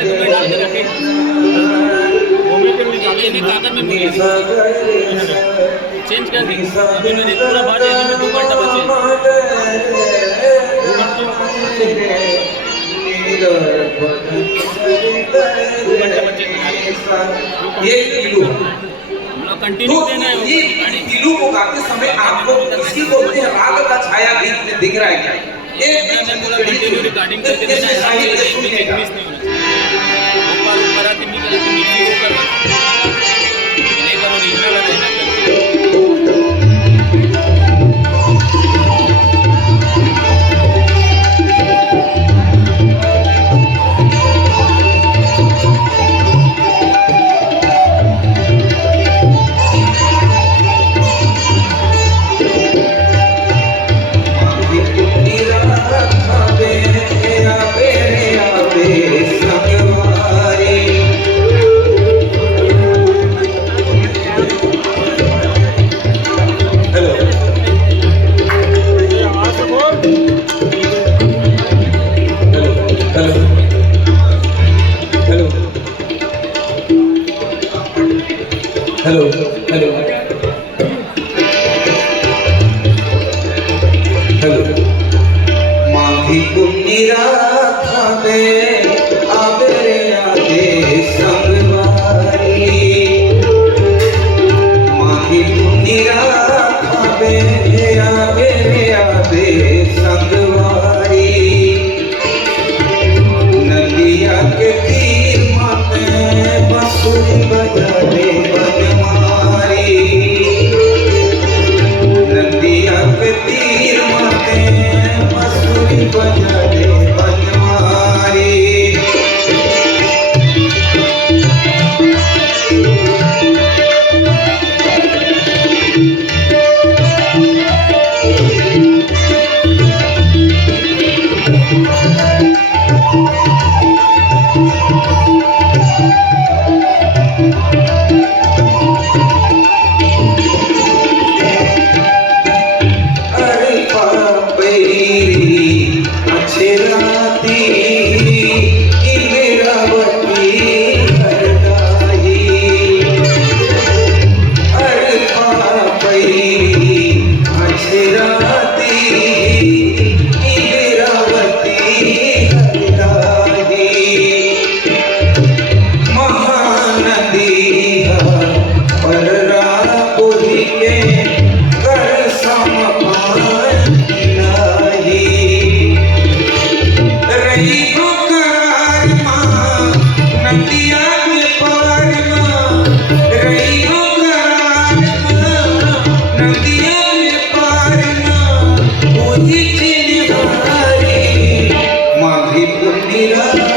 सारे तुमने डाल के रखे ये कागज में मिली चेंज कर दी। अभी मैंने पूरा भर दिया, अभी 2 घंटा बचे। 2 घंटे बचे ये तिलू कंटिन्यू देना है। ये तिलू को गाते समय आपको इसी को बोलते हैं राग का छाया गीत में दिख रहा है क्या? ये पूरा कंटिन्यू रिकॉर्डिंग करके देना है, मिस नहीं होना चाहिए। ऊपर ऊपर आके नहीं करके नीचे को करना नहीं करो, ओरिजिनल है ना करके। हेलो हेलो हेलो माघी पुन्नीरा खाबे आबे रे आबे संगवारी माघी पुन्नीरा खाबे आबे रे आबे संगवारी नदिया के तीर माथे बांसुरी बजा रे माघी पुन्नीरा